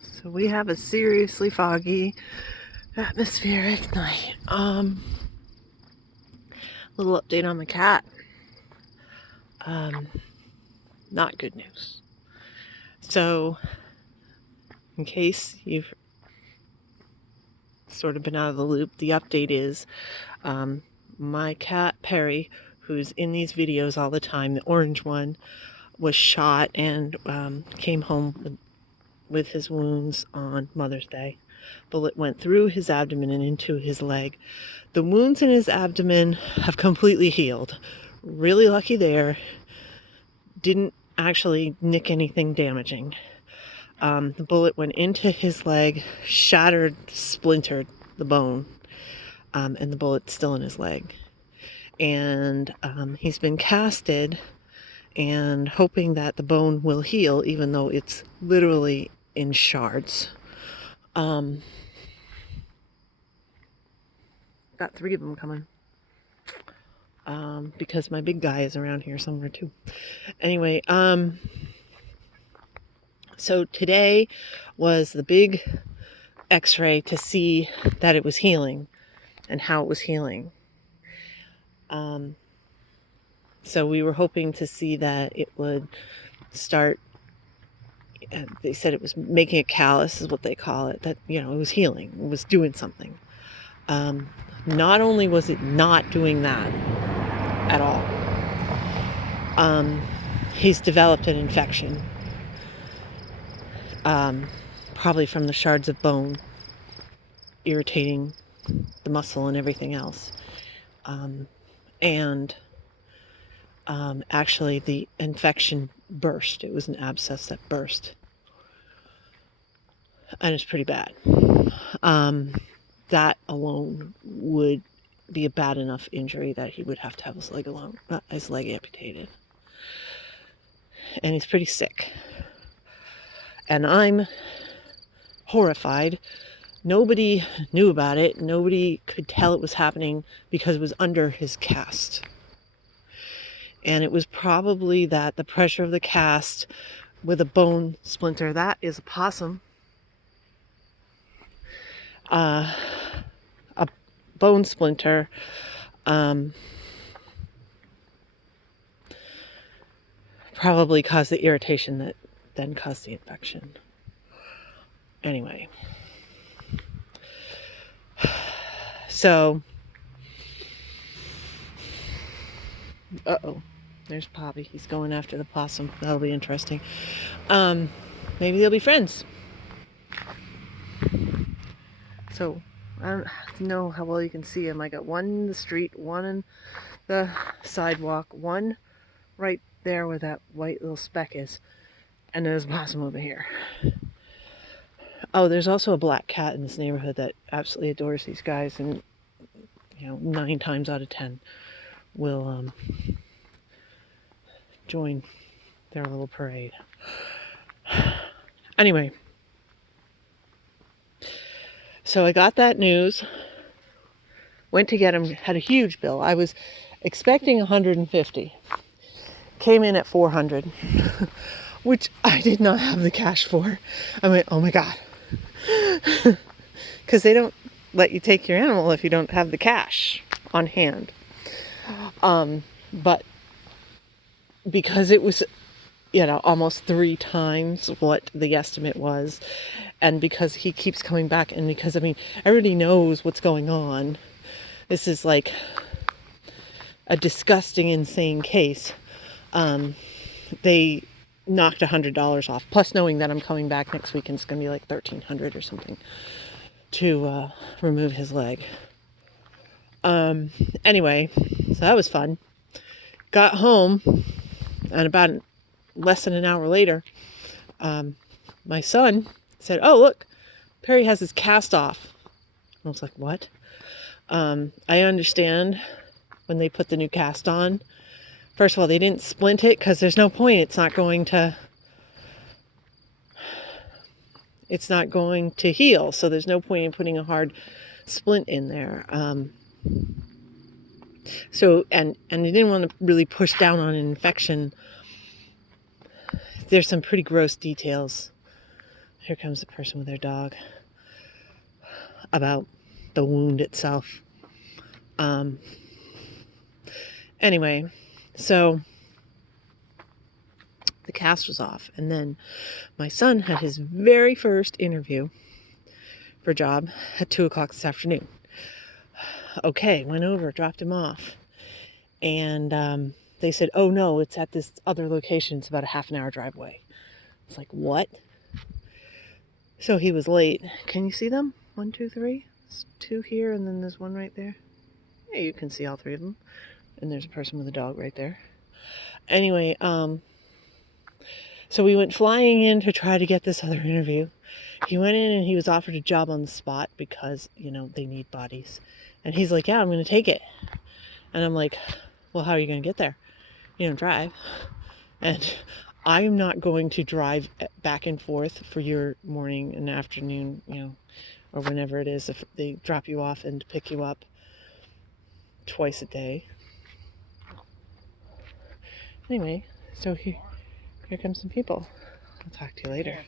So we have a seriously foggy atmospheric night. Little update on the cat. Not good news. So, in case you've sort of been out of the loop, the update is my cat Perry, who's in these videos all the time, the orange one, was shot and came home with his wounds on Mother's Day. Bullet went through his abdomen and into his leg. The wounds in his abdomen have completely healed. Really lucky there. Didn't actually nick anything damaging. The bullet went into his leg, shattered, splintered the bone, and the bullet's still in his leg. And he's been casted and hoping that the bone will heal, even though it's literally in shards. Got 3 of them coming. Because my big guy is around here somewhere too. Anyway, so today was the big x-ray to see that it was healing and how it was healing. So we were hoping to see that it would start, they said it was making a callus is what they call it, that, it was healing, it was doing something. Not only was it not doing that at all, he's developed an infection, probably from the shards of bone irritating the muscle and everything else. Actually the infection burst. It was an abscess that burst, and it's pretty bad. That alone would be a bad enough injury that he would have to have his leg amputated. And he's pretty sick. And I'm horrified. Nobody knew about it. Nobody could tell it was happening because it was under his cast. And it was probably that the pressure of the cast with a bone splinter, that is a possum. A bone splinter probably caused the irritation that then caused the infection. Anyway, so there's Poppy. He's going after the possum. That'll be interesting. Maybe they'll be friends. So I don't know how well you can see him. I got one in the street, one in the sidewalk, one right there where that white little speck is, and there's a possum over here. Oh, there's also a black cat in this neighborhood that absolutely adores these guys, and 9 times out of 10 will join their little parade. Anyway, so I got that news, went to get him, had a huge bill. I was expecting 150, came in at 400, which I did not have the cash for. I went, oh my God. Because they don't let you take your animal if you don't have the cash on hand. But because it was, almost 3 times what the estimate was, and because he keeps coming back, and because, everybody knows what's going on. This is like a disgusting, insane case. They knocked $100 off, plus knowing that I'm coming back next week and it's going to be like $1,300 or something to remove his leg. Anyway, so that was fun. Got home, and about less than an hour later, my son said, oh, look, Perry has his cast off. I was like, what? I understand when they put the new cast on. First of all, they didn't splint it because there's no point. It's not going to heal. So there's no point in putting a hard splint in there. So they didn't want to really push down on an infection. There's some pretty gross details here comes the person with their dog about the wound itself. Anyway, so the cast was off, and then my son had his very first interview for a job at 2 o'clock this afternoon. Okay, went over, dropped him off, and they said, oh no, it's at this other location. It's about a half an hour drive away. It's like, what? So he was late. Can you see them? 1, 2, 3. There's 2 here, and then there's 1 right there. Yeah, you can see all 3 of them. And there's a person with a dog right there. Anyway, so we went flying in to try to get this other interview. He went in and he was offered a job on the spot because, you know, they need bodies. And he's like, yeah, I'm going to take it. And I'm like, well, how are you going to get there? You don't drive. And I'm not going to drive back and forth for your morning and afternoon, you know, or whenever it is, if they drop you off and pick you up twice a day. Anyway, so here comes some people. I'll talk to you later.